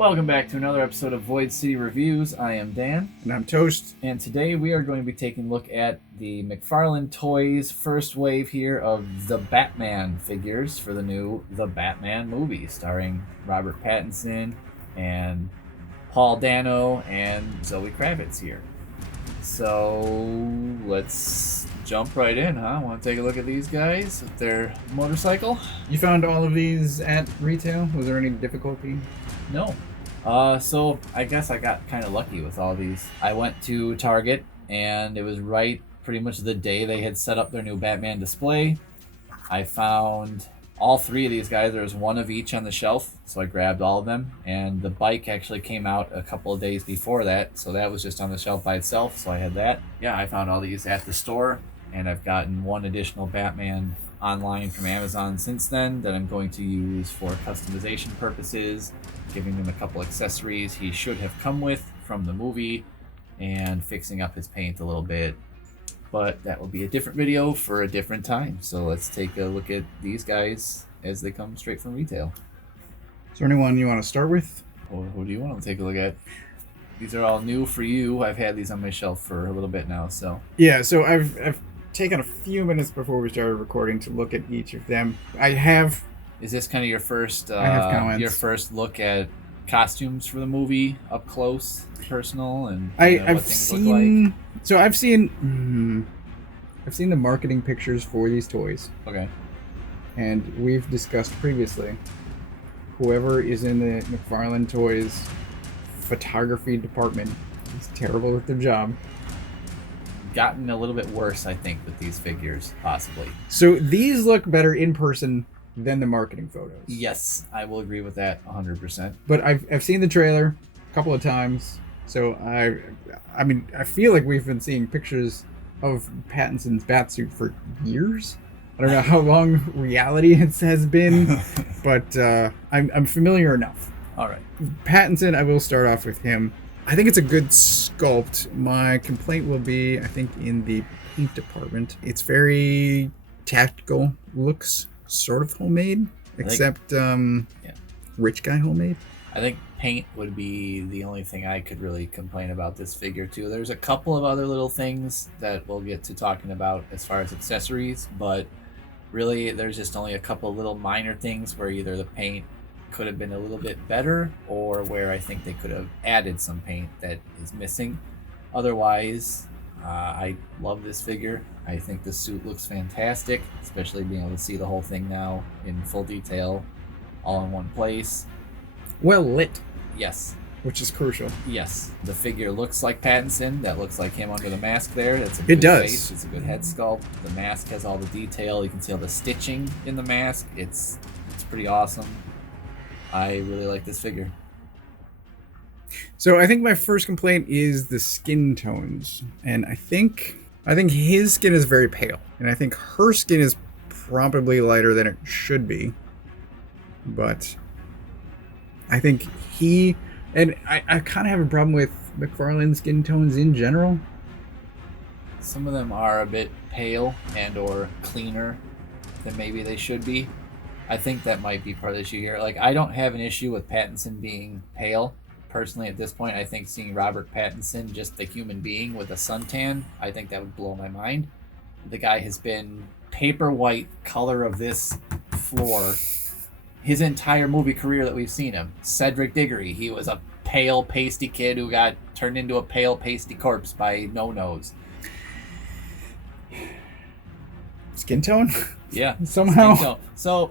Welcome back to another episode of Void City Reviews. I am Dan. And I'm Toast. And today we are going to be taking a look at the McFarlane Toys first wave here of the Batman figures for the new The Batman movie, starring Robert Pattinson and Paul Dano and Zoe Kravitz here. So let's jump right in, huh? Want to take a look at these guys with their motorcycle? You found all of these at retail? Was there any difficulty? No. So I guess I got kind of lucky with all these. I went to Target, and it was right pretty much the day they had set up their new Batman display. I found all three of these guys. There was one of each on the shelf, so I grabbed all of them. And the bike actually came out a couple of days before that, so that was just on the shelf by itself, so I had that. Yeah, I found all these at the store, and I've gotten one additional Batman online from Amazon since then that I'm going to use for customization purposes, giving him a couple accessories he should have come with from the movie, and fixing up his paint a little bit. But that will be a different video for a different time. So let's take a look at these guys as they come straight from retail. Is there anyone you want to start with? Well, who do you want to take a look at? These are all new for you. I've had these on my shelf for a little bit now, so. Yeah, so I've taken a few minutes before we started recording to look at each of them. I have. Is this kind of your first I have comments. your first look at costumes for the movie, up close, personal, and I've seen look like? So I've seen the marketing pictures for these toys. Okay. And we've discussed previously, whoever is in the McFarlane Toys photography department is terrible at their job. Gotten a little bit worse, I think, with these figures, possibly. So these look better in person than the marketing photos. Yes, I will agree with that 100%. But I've seen the trailer a couple of times, so I mean I feel like we've been seeing pictures of Pattinson's Batsuit for years. I don't know how long reality has been, but I'm familiar enough. All right. Pattinson, I will start off with him. I think it's a good sculpt. My complaint will be, I think, in the paint department. It's very tactical, looks sort of homemade, except rich guy homemade. I think paint would be the only thing I could really complain about this figure too. There's a couple of other little things that we'll get to talking about as far as accessories, but really there's just only a couple of little minor things where either the paint could have been a little bit better, or where I think they could have added some paint that is missing. Otherwise, I love this figure. I think the suit looks fantastic, especially being able to see the whole thing now in full detail, all in one place. Well lit. Yes. Which is crucial. Yes. The figure looks like Pattinson. That looks like him under the mask there. That's a good good does. face. It's a good head sculpt. The mask has all the detail. You can see all the stitching in the mask. It's pretty awesome. I really like this figure. So I think my first complaint is the skin tones. And I think his skin is very pale. And I think her skin is probably lighter than it should be. But I think I kind of have a problem with McFarlane skin tones in general. Some of them are a bit pale and or cleaner than maybe they should be. I think that might be part of the issue here. Like, I don't have an issue with Pattinson being pale. Personally, at this point, I think seeing Robert Pattinson, just the human being with a suntan, I think that would blow my mind. The guy has been paper white color of this floor his entire movie career that we've seen him. Cedric Diggory, he was a pale, pasty kid who got turned into a pale, pasty corpse by No-Nos. Skin tone? Yeah. Somehow. Skin tone. So,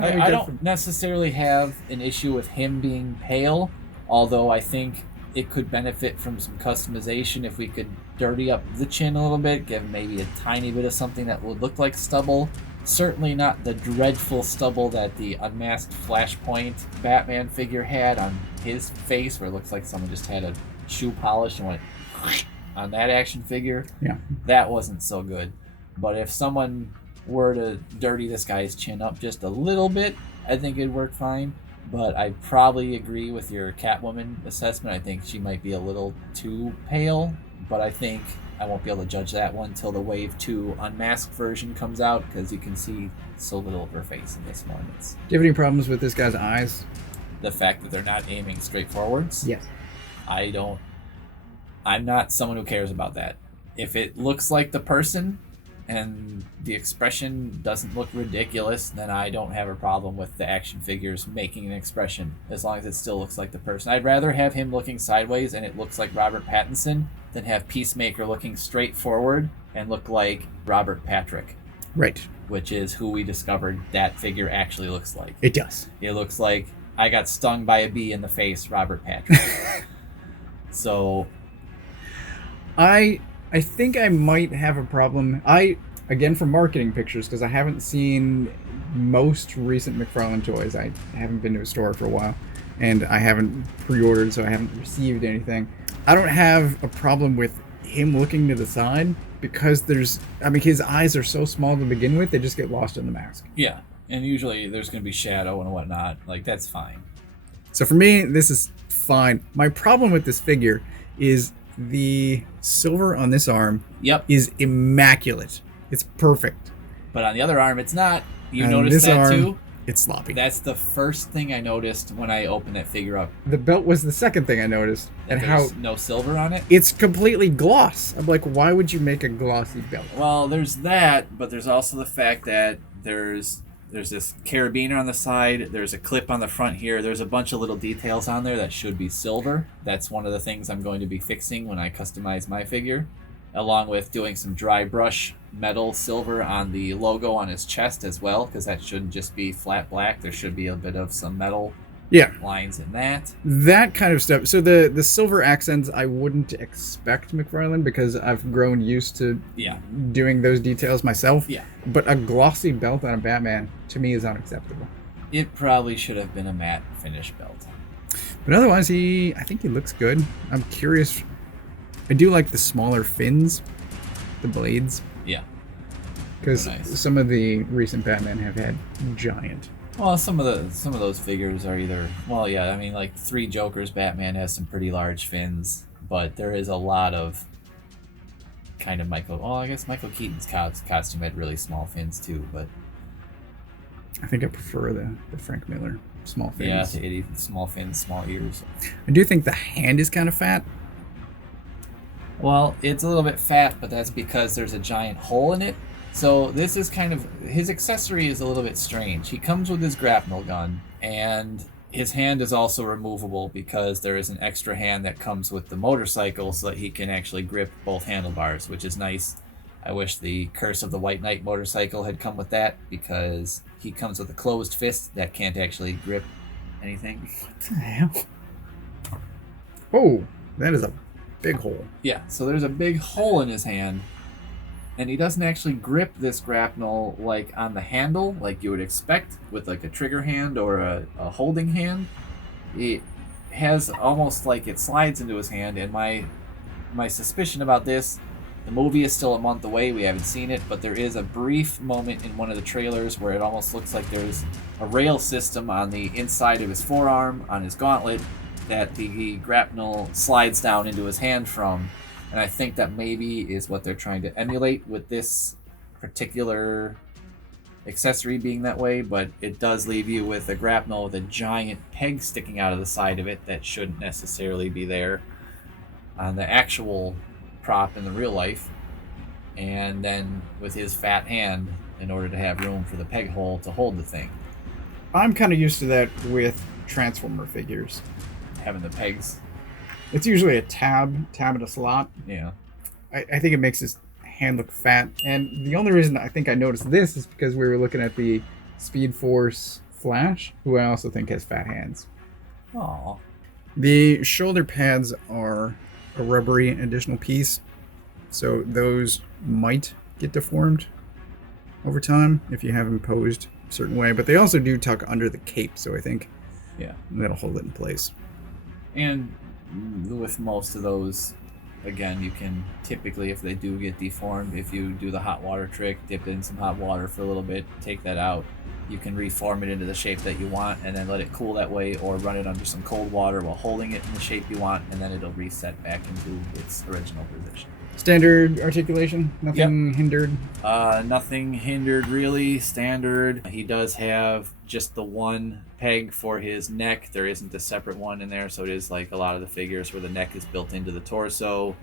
I don't necessarily have an issue with him being pale, although I think it could benefit from some customization if we could dirty up the chin a little bit, give maybe a tiny bit of something that would look like stubble. Certainly not the dreadful stubble that the unmasked Flashpoint Batman figure had on his face, where it looks like someone just had a shoe polish and went on that action figure. Yeah. That wasn't so good. But if someone were to dirty this guy's chin up just a little bit, I think it'd work fine. But I probably agree with your Catwoman assessment. I think she might be a little too pale, but I think I won't be able to judge that one until the Wave 2 unmasked version comes out, because you can see so little of her face in this one. Do you have any problems with this guy's eyes? the fact that they're not aiming straight forwards. Yes. I'm not someone who cares about that. If it looks like the person and the expression doesn't look ridiculous, then I don't have a problem with the action figures making an expression, as long as it still looks like the person. I'd rather have him looking sideways and it looks like Robert Pattinson than have Peacemaker looking straight forward and look like Robert Patrick. Right. Which is who we discovered that figure actually looks like. It does. It looks like I got stung by a bee in the face, Robert Patrick. So I think I might have a problem. Again, for marketing pictures, because I haven't seen most recent McFarlane Toys. I haven't been to a store for a while, and I haven't pre-ordered, so I haven't received anything. I don't have a problem with him looking to the side, because his eyes are so small to begin with, they just get lost in the mask. Yeah, and usually there's going to be shadow and whatnot. Like, that's fine. So for me, this is fine. My problem with this figure is the silver on this arm is immaculate. It's perfect. But on the other arm, it's not. You On noticed this that arm, too? It's sloppy. That's the first thing I noticed when I opened that figure up. The belt was the second thing I noticed. And how There's no silver on it? it's completely gloss. I'm like, why would you make a glossy belt? Well, there's that, but there's also the fact that there's this carabiner on the side, there's a clip on the front here, there's a bunch of little details on there that should be silver. That's one of the things I'm going to be fixing when I customize my figure, along with doing some dry brush metal silver on the logo on his chest as well, because that shouldn't just be flat black. There should be a bit of some metal lines in that. That kind of stuff. So the silver accents, I wouldn't expect McFarlane, because I've grown used to doing those details myself. Yeah. But a glossy belt on a Batman, to me, is unacceptable. It probably should have been a matte finish belt. But otherwise, I think he looks good. I'm curious. I do like the smaller fins, the blades. Yeah. Because Nice. some of the recent Batman have had giant. Well, some of those figures are either I mean, like Three Jokers Batman has some pretty large fins, but there is a lot of kind of I guess Michael Keaton's costume had really small fins too, but I think I prefer the Frank Miller small fins. yeah, small fins, small ears. I do think the hand is kind of fat. Well, it's a little bit fat, but that's because there's a giant hole in it. So this is kind of, his accessory is a little bit strange. He comes with his grapnel gun, and his hand is also removable because there is an extra hand that comes with the motorcycle so that he can actually grip both handlebars, which is nice. I wish the Curse of the White Knight motorcycle had come with that, because he comes with a closed fist that can't actually grip anything. What the hell? Oh, that is a big hole. Yeah, so there's a big hole in his hand, and he doesn't actually grip this grapnel like on the handle like you would expect with like a trigger hand or a holding hand. It has almost like it slides into his hand, and my suspicion about this, the movie is still a month away, we haven't seen it, but there is a brief moment in one of the trailers where it almost looks like there's a rail system on the inside of his forearm, on his gauntlet, that the grapnel slides down into his hand from. And I think that maybe is what they're trying to emulate with this particular accessory being that way, but it does leave you with a grapnel with a giant peg sticking out of the side of it that shouldn't necessarily be there on the actual prop in the real life. And then with his fat hand, in order to have room for the peg hole to hold the thing. I'm kind of used to that with Transformer figures. Having the pegs. It's usually a tab at a slot. Yeah. I think it makes his hand look fat. And the only reason I think I noticed this is because we were looking at the Speed Force Flash, who I also think has fat hands. Aw. The shoulder pads are a rubbery additional piece, so those might get deformed over time if you have them posed a certain way. But they also do tuck under the cape, so I think that'll hold it in place. And with most of those, again, you can typically, if they do get deformed, if you do the hot water trick, dip it in some hot water for a little bit, take that out, you can reform it into the shape that you want and then let it cool that way, or run it under some cold water while holding it in the shape you want, and then it'll reset back into its original position. Standard articulation, nothing hindered. Nothing hindered really. Standard. He does have just the one peg for his neck. There isn't a separate one in there, so it is like a lot of the figures where the neck is built into the torso.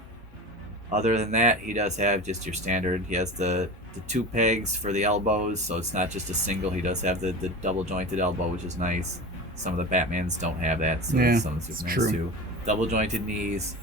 Other than that, he does have just your standard. He has the two pegs for the elbows, so it's not just a single. He does have the double jointed elbow, which is nice. Some of the Batmans don't have that, so some of the Supermans do. Double jointed knees.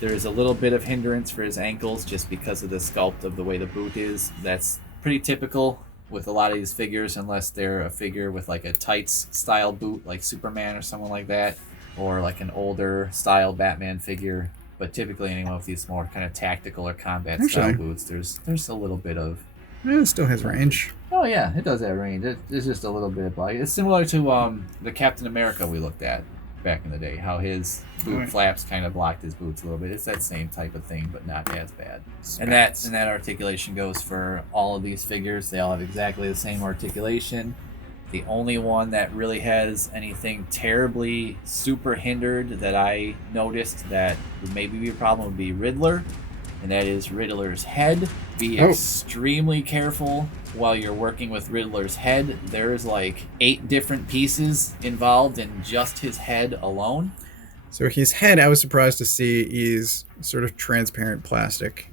There's a little bit of hindrance for his ankles just because of the sculpt of the way the boot is. That's pretty typical with a lot of these figures, unless they're a figure with like a tights style boot like Superman or someone like that, or like an older style Batman figure. But typically anyone with these more kind of tactical or combat style boots, there's a little bit of... It still has range. Oh yeah, it does have range. It's just a little bit of like, it's similar to the Captain America we looked at back in the day, how his boot flaps kind of blocked his boots a little bit. It's that same type of thing, but not as bad. And that articulation goes for all of these figures. They all have exactly the same articulation. The only one that really has anything terribly super hindered that I noticed that would maybe be a problem would be Riddler, and that is Riddler's head. Be extremely careful while you're working with Riddler's head. There's like 8 different pieces involved in just his head alone. So his head, I was surprised to see, is sort of transparent plastic.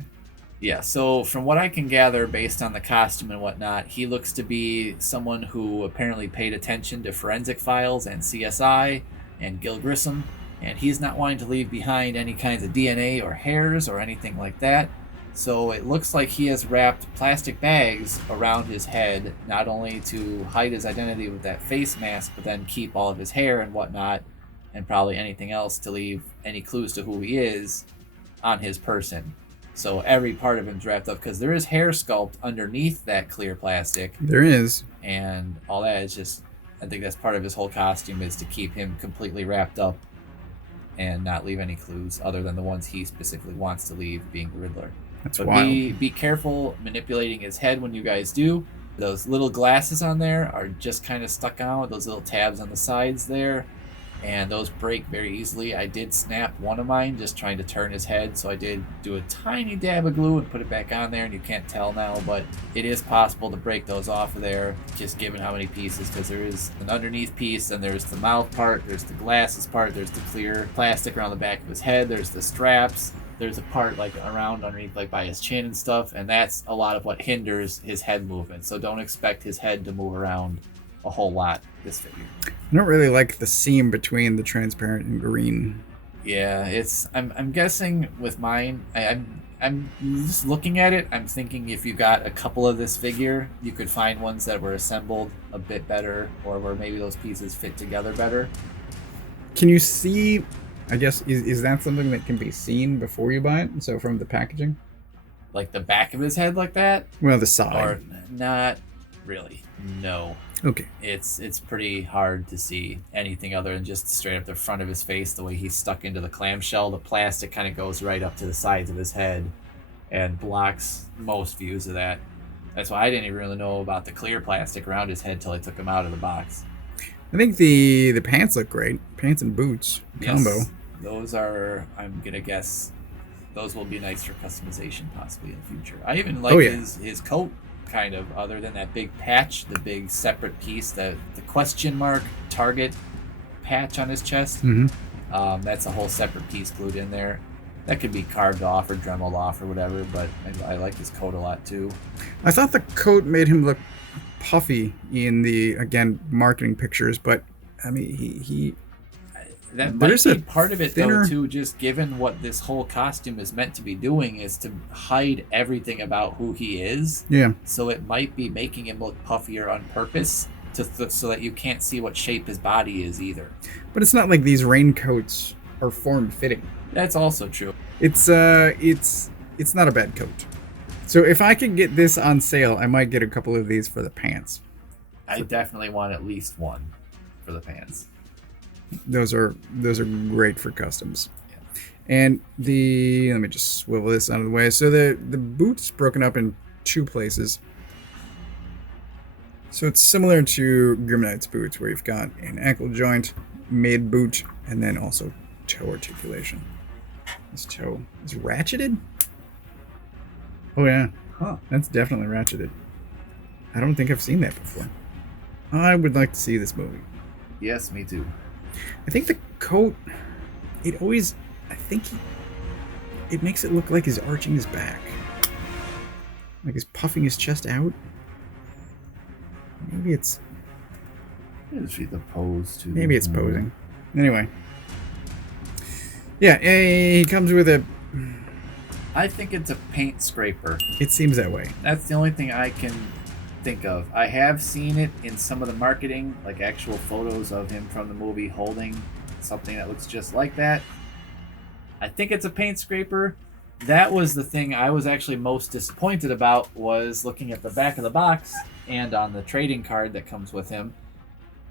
Yeah, so from what I can gather based on the costume and whatnot, he looks to be someone who apparently paid attention to Forensic Files and CSI and Gil Grissom, and he's not wanting to leave behind any kinds of DNA or hairs or anything like that. So it looks like he has wrapped plastic bags around his head, not only to hide his identity with that face mask, but then keep all of his hair and whatnot, and probably anything else to leave any clues to who he is on his person. So every part of him's wrapped up, because there is hair sculpt underneath that clear plastic. There is. And all that is just, I think that's part of his whole costume, is to keep him completely wrapped up and not leave any clues other than the ones he specifically wants to leave, being the Riddler. That's but wild. Be careful manipulating his head when you guys do. Those little glasses on there are just kind of stuck on with those little tabs on the sides there, and those break very easily. I did snap one of mine just trying to turn his head, so I did do a tiny dab of glue and put it back on there, and you can't tell now, but it is possible to break those off of there, just given how many pieces, because there is an underneath piece, and there's the mouth part, there's the glasses part, there's the clear plastic around the back of his head, there's the straps, there's a part like around underneath, like by his chin and stuff, and that's a lot of what hinders his head movement. So don't expect his head to move around a whole lot this figure. I don't really like the seam between the transparent and green. Yeah, it's I'm guessing with mine, I'm just looking at it, I'm thinking if you got a couple of this figure, you could find ones that were assembled a bit better, or where maybe those pieces fit together better. Can you see, I guess, is that something that can be seen before you buy it? So from the packaging? Like the back of his head like that? Well, the side. Or not really. No. Okay. It's pretty hard to see anything other than just straight up the front of his face, the way he's stuck into the clamshell. The plastic kind of goes right up to the sides of his head and blocks most views of that. That's why I didn't even really know about the clear plastic around his head till I took him out of the box. I think the pants look great. Pants and boots combo. Yes, those are, I'm going to guess, those will be nice for customization possibly in the future. I even like his coat, kind of, other than that big patch, the big separate piece, the question mark target patch on his chest. Mm-hmm. That's a whole separate piece glued in there. That could be carved off or dremeled off or whatever, but I like his coat a lot too. I thought the coat made him look puffy in the, again, marketing pictures, but I mean, he that might be part of it though too, just given what this whole costume is meant to be doing, is to hide everything about who he is. Yeah. So it might be making him look puffier on purpose so that you can't see what shape his body is either. But it's not like these raincoats are form fitting. That's also true. It's not a bad coat. So if I can get this on sale, I might get a couple of these for the pants. I definitely want at least one for the pants. Those are great for customs. Yeah. And let me just swivel this out of the way. So the boot's broken up in 2 places. So it's similar to Grim Knight's boots, where you've got an ankle joint, mid boot, and then also toe articulation. This toe is ratcheted. Oh yeah, Huh. that's definitely ratcheted. I don't think I've seen that before. I would like to see this movie. Yes, me too. I think the coat, it always, I think it makes it look like he's arching his back. Like he's puffing his chest out. Maybe it's Let's read the pose too. Maybe it's posing. Anyway. Yeah, he comes with a... I think it's a paint scraper. It seems that way. That's the only thing I can think of. I have seen it in some of the marketing, like actual photos of him from the movie holding something that looks just like that. I think it's a paint scraper. That was the thing I was actually most disappointed about, was looking at the back of the box and on the trading card that comes with him.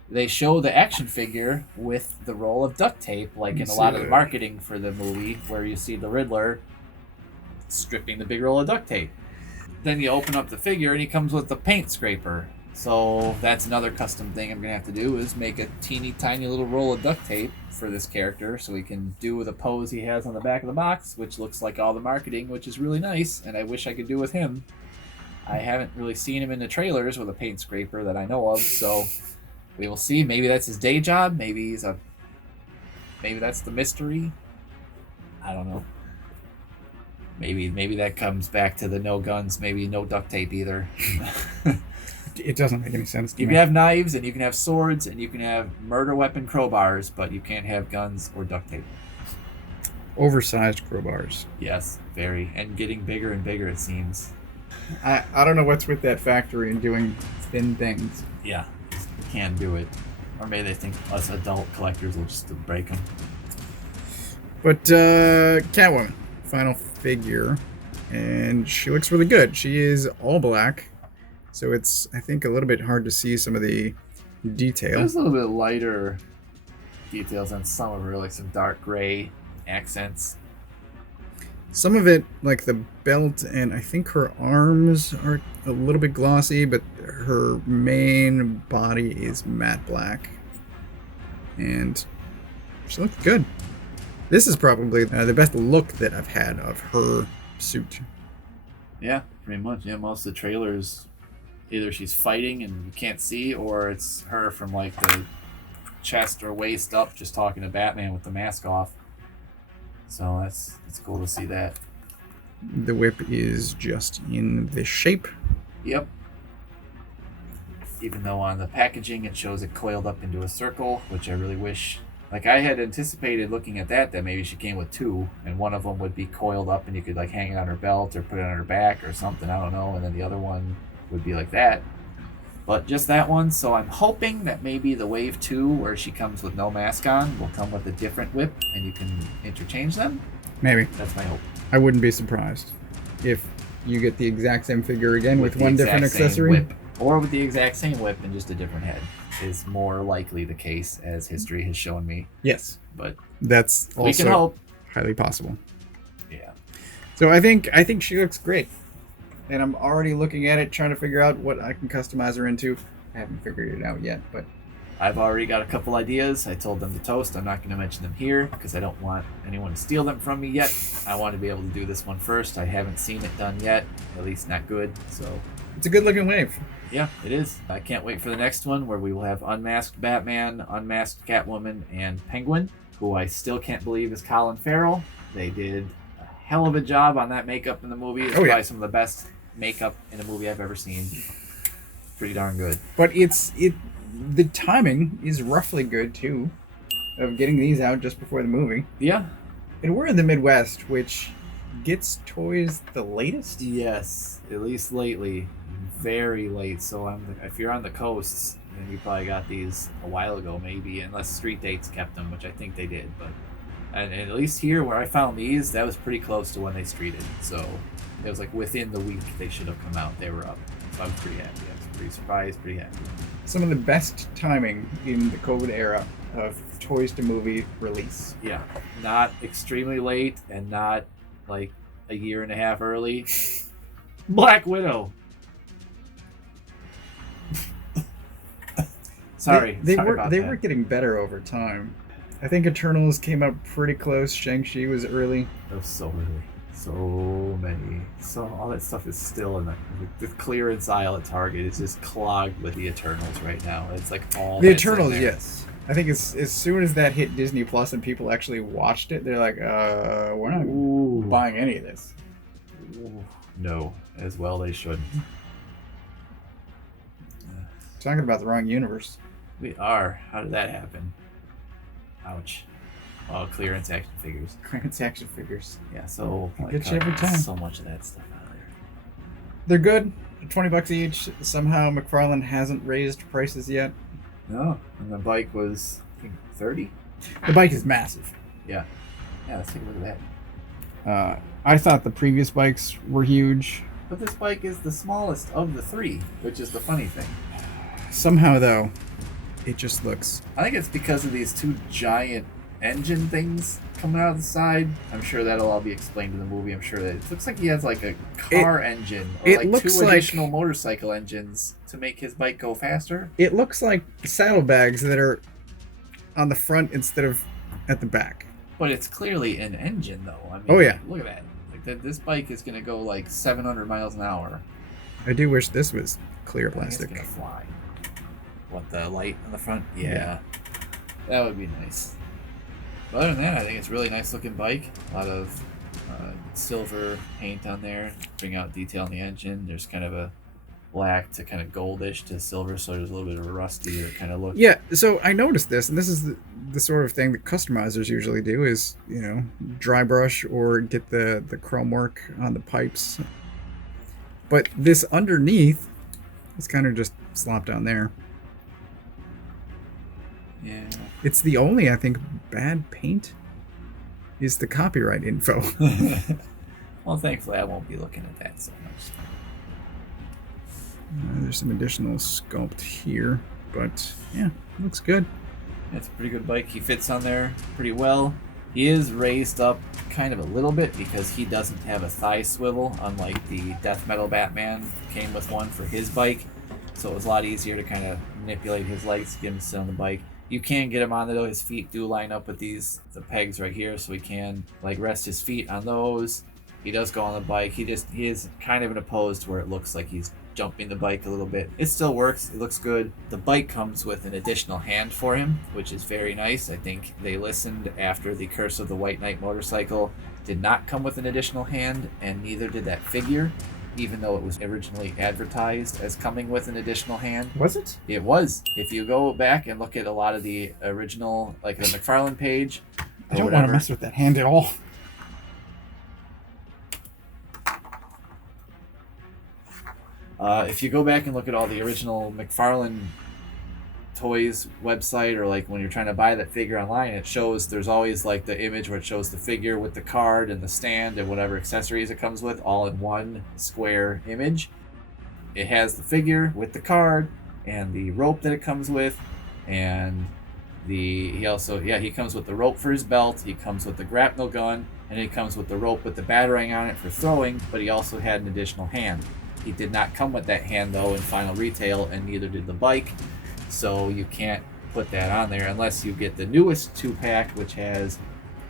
They show the action figure with the roll of duct tape, like in a lot of the marketing for the movie, where you see the Riddler stripping the big roll of duct tape. Then you open up the figure and he comes with the paint scraper. So that's another custom thing I'm going to have to do, is make a teeny tiny little roll of duct tape for this character so he can do the pose he has on the back of the box, which looks like all the marketing, which is really nice, and I wish I could do with him. I haven't really seen him in the trailers with a paint scraper that I know of, so we will see. Maybe that's his day job. Maybe that's the mystery. I don't know. Maybe that comes back to the no guns, maybe no duct tape either. It doesn't make any sense to You me. can have knives, and you can have swords, and you can have murder weapon crowbars, but you can't have guns or duct tape. Oversized crowbars. Yes, very. And getting bigger and bigger, it seems. I don't know what's with that factory and doing thin things. Yeah, you can't do it. Or maybe they think us adult collectors will just break them. But Catwoman, final figure, and she looks really good. She is all black, so it's, I think, a little bit hard to see some of the detail. There's a little bit lighter details on some of her, like some dark gray accents. Some of it, like the belt, and I think her arms are a little bit glossy, but her main body is matte black. And she looks good. This is probably the best look that I've had of her suit. Yeah, pretty much. Yeah, most of the trailers, either she's fighting and you can't see, or it's her from like the chest or waist up just talking to Batman with the mask off. So it's cool to see that. The whip is just in this shape. Yep. Even though on the packaging it shows it coiled up into a circle, which I really wish... Like, I had anticipated looking at that maybe she came with two, and one of them would be coiled up and you could like hang it on her belt or put it on her back or something, I don't know, and then the other one would be like that. But just that one, so I'm hoping that maybe the Wave 2, where she comes with no mask on, will come with a different whip and you can interchange them. Maybe. That's my hope. I wouldn't be surprised if you get the exact same figure again with the one exact different same accessory. whip, or with the exact same whip and just a different head, is more likely the case, as history has shown me. Yes. But That's also we can hope. highly possible. Yeah. So I think she looks great. And I'm already looking at it, trying to figure out what I can customize her into. I haven't figured it out yet, but I've already got a couple ideas. I told them to toast. I'm not going to mention them here because I don't want anyone to steal them from me yet. I want to be able to do this one first. I haven't seen it done yet, at least not good. So it's a good looking wave. yeah, it is. I can't wait for the next one, where we will have unmasked Batman, unmasked Catwoman, and Penguin, who I still can't believe is Colin Farrell. They did a hell of a job on that makeup in the movie. It's probably some of the best makeup in a movie I've ever seen. Pretty darn good. But the timing is roughly good too, of getting these out just before the movie. Yeah. And we're in the Midwest, which gets toys the latest. Yes, at least lately. Very late. So if you're on the coasts, then you probably got these a while ago, maybe, unless Street Dates kept them, which I think they did. But and at least here where I found these, that was pretty close to when they streeted. So it was like within the week they should have come out. They were up. So I was pretty happy. I was pretty surprised, pretty happy. Some of the best timing in the COVID era of toys to movie release. Yeah. Not extremely late and not like a year and a half early. Black Widow. Sorry. They Sorry about that. were getting better over time. I think Eternals came out pretty close. Shang-Chi was early. That was so early. so many. So all that stuff is still in the clearance aisle at Target is just clogged with the Eternals right now. It's like all The that's in Eternals, there. yes. I think it's as soon as that hit Disney Plus and people actually watched it, they're like, we're not Ooh. buying any of this. Ooh. No, as well they should. Talking about the wrong universe. We are. How did that happen? Ouch. Oh, clearance action figures. Clearance action figures. Yeah, so I get you every time. so much of that stuff out of there. They're good. $20 each. Somehow McFarlane hasn't raised prices yet. No, and the bike was, I think, 30. The bike is massive. Yeah, let's take a look at that. I thought the previous bikes were huge. But this bike is the smallest of the three, which is the funny thing. Somehow, though, it just looks... I think it's because of these two giant engine things coming out of the side. I'm sure that'll all be explained in the movie. I'm sure that it looks like he has like a car engine or it like looks two like- additional motorcycle engines to make his bike go faster. It looks like saddlebags that are on the front instead of at the back. But it's clearly an engine, though. I mean, Oh, yeah. Look at that. Like this bike is going to go like 700 miles an hour. I do wish this was clear I think plastic. It's going to fly. What, the light on the front? Yeah. Yeah. That would be nice. But other than that, I think it's a really nice looking bike. A lot of silver paint on there. Bring out detail on the engine. There's kind of a black to kind of goldish to silver, so there's a little bit of a rusty kind of look. Yeah, so I noticed this, and this is the sort of thing that customizers usually do is, dry brush or get the chrome work on the pipes. But this underneath is kind of just slopped on there. Yeah. It's the only, I think, bad paint is the copyright info. Well, thankfully, I won't be looking at that so much. There's some additional sculpt here, but yeah, looks good. It's a pretty good bike. He fits on there pretty well. He is raised up kind of a little bit because he doesn't have a thigh swivel, unlike the Death Metal Batman came with one for his bike. So it was a lot easier to kind of manipulate his legs to get him to sit on the bike. You can get him on there though. His feet do line up with the pegs right here, so he can like rest his feet on those. He does go on the bike. He is kind of in a pose to where it looks like he's jumping the bike a little bit. It still works. It looks good. The bike comes with an additional hand for him, which is very nice. I think they listened after the Curse of the White Knight motorcycle did not come with an additional hand, and neither did that figure, even though it was originally advertised as coming with an additional hand. Was it? It was. If you go back and look at a lot of the original, like the McFarlane page, I don't want to mess with that hand at all. If you go back and look at all the original McFarlane Toys website, or like when you're trying to buy that figure online, it shows there's always like the image where it shows the figure with the card and the stand and whatever accessories it comes with all in one square image. It has the figure with the card and the rope that it comes with, and he comes with the rope for his belt, he comes with the grapnel gun, and he comes with the rope with the batarang on it for throwing, but he also had an additional hand. He did not come with that hand though in final retail, and neither did the bike, so you can't put that on there unless you get the newest 2-pack, which has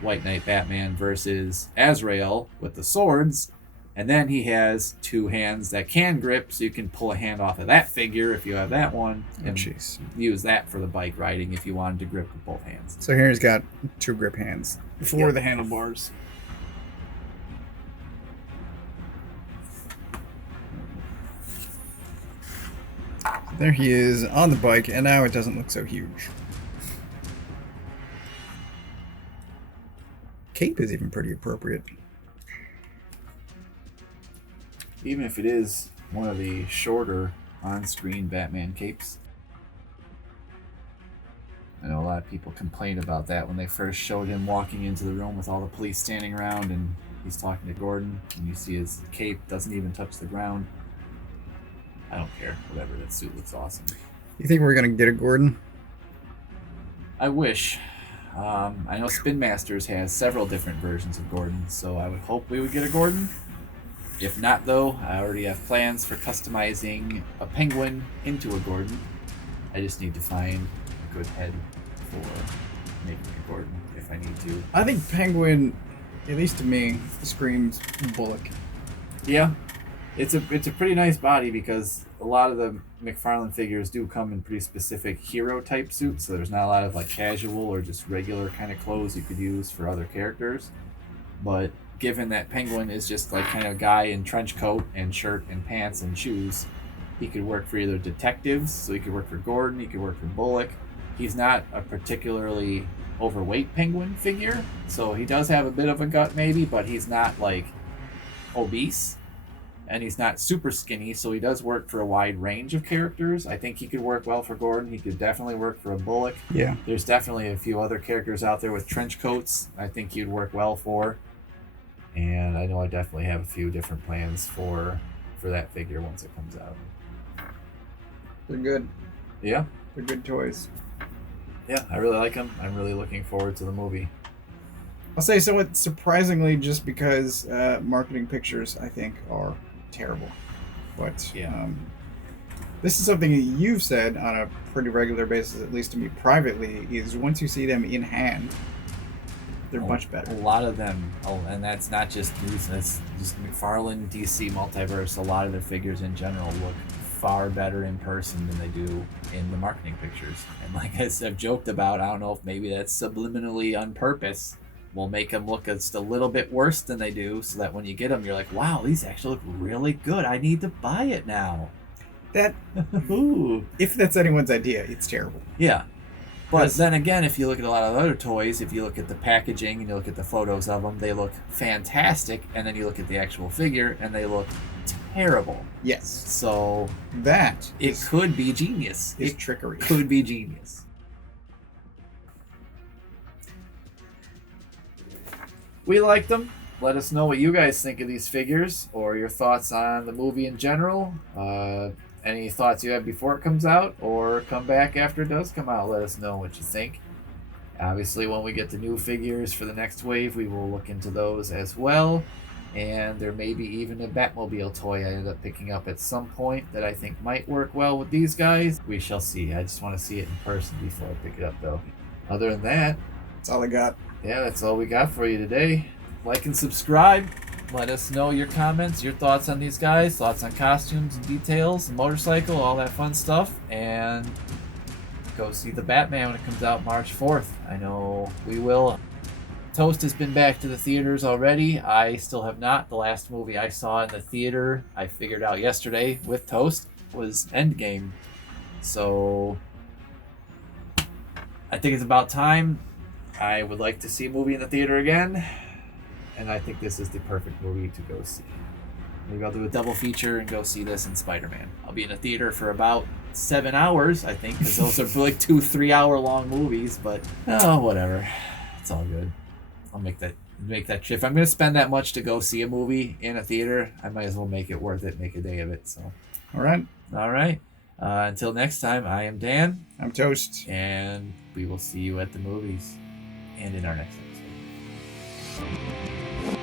White Knight Batman versus Azrael with the swords, and then he has 2 hands that can grip, so you can pull a hand off of that figure if you have that one, and use that for the bike riding if you wanted to grip with both hands. So here he's got 2 grip hands for the handlebars. There he is on the bike, and now it doesn't look so huge. Cape is even pretty appropriate. Even if it is one of the shorter on-screen Batman capes. I know a lot of people complained about that when they first showed him walking into the room with all the police standing around and he's talking to Gordon, and you see his cape doesn't even touch the ground. I don't care. Whatever. That suit looks awesome. You think we're going to get a Gordon? I wish. I know Spin Masters has several different versions of Gordon, so I would hope we would get a Gordon. If not, though, I already have plans for customizing a Penguin into a Gordon. I just need to find a good head for making a Gordon if I need to. I think Penguin At least to me, screams Bullock. Yeah, it's a pretty nice body because a lot of the McFarlane figures do come in pretty specific hero type suits. So there's not a lot of like casual or just regular kind of clothes you could use for other characters. But given that Penguin is just like kind of guy in trench coat and shirt and pants and shoes, he could work for either detectives. So he could work for Gordon. He could work for Bullock. He's not a particularly overweight Penguin figure, so he does have a bit of a gut maybe, but he's not like obese, and he's not super skinny, so he does work for a wide range of characters. I think he could work well for Gordon. He could definitely work for a Bullock. Yeah. There's definitely a few other characters out there with trench coats I think he'd work well for, and I know I definitely have a few different plans for that figure once it comes out. They're good. Yeah. They're good toys. Yeah, I really like them. I'm really looking forward to the movie. I'll say somewhat surprisingly, just because marketing pictures, I think, are terrible. But Yeah. this is something that you've said on a pretty regular basis, at least to me privately, is once you see them in hand, they're much better. A lot of them, and that's not just these, that's just McFarlane DC Multiverse. A lot of their figures in general look far better in person than they do in the marketing pictures. And like I've joked about, I don't know if maybe that's subliminally on purpose. We'll make them look just a little bit worse than they do, so that when you get them, you're like, wow, these actually look really good. I need to buy it now. That, Ooh. if that's anyone's idea, it's terrible. Yeah. But then again, if you look at a lot of other toys, if you look at the packaging and you look at the photos of them, they look fantastic. And then you look at the actual figure and they look terrible. Yes. So That it could be genius. is It trickery. could be genius. We liked them. Let us know what you guys think of these figures or your thoughts on the movie in general. Any thoughts you have before it comes out or come back after it does come out. Let us know what you think. Obviously, when we get the new figures for the next wave, we will look into those as well. And there may be even a Batmobile toy I ended up picking up at some point that I think might work well with these guys. We shall see. I just want to see it in person before I pick it up, though. Other than that, That's all I got. yeah, that's all we got for you today. Like and subscribe. Let us know your comments, your thoughts on these guys, thoughts on costumes and details, the motorcycle, all that fun stuff. And go see the Batman when it comes out March 4th. I know we will. Toast has been back to the theaters already. I still have not. The last movie I saw in the theater, I figured out yesterday with Toast, was Endgame. So I think it's about time. I would like to see a movie in the theater again. And I think this is the perfect movie to go see. Maybe I'll do a double feature and go see this and Spider-Man. I'll be in a theater for about 7 hours, I think, because those are like 2-3 hour long movies. But oh, whatever, it's all good. I'll make that trip. If I'm gonna spend that much to go see a movie in a theater, I might as well make it worth it. Make a day of it. So, All right. Until next time, I am Dan, I'm Toast. and we will see you at the movies and in our next episode.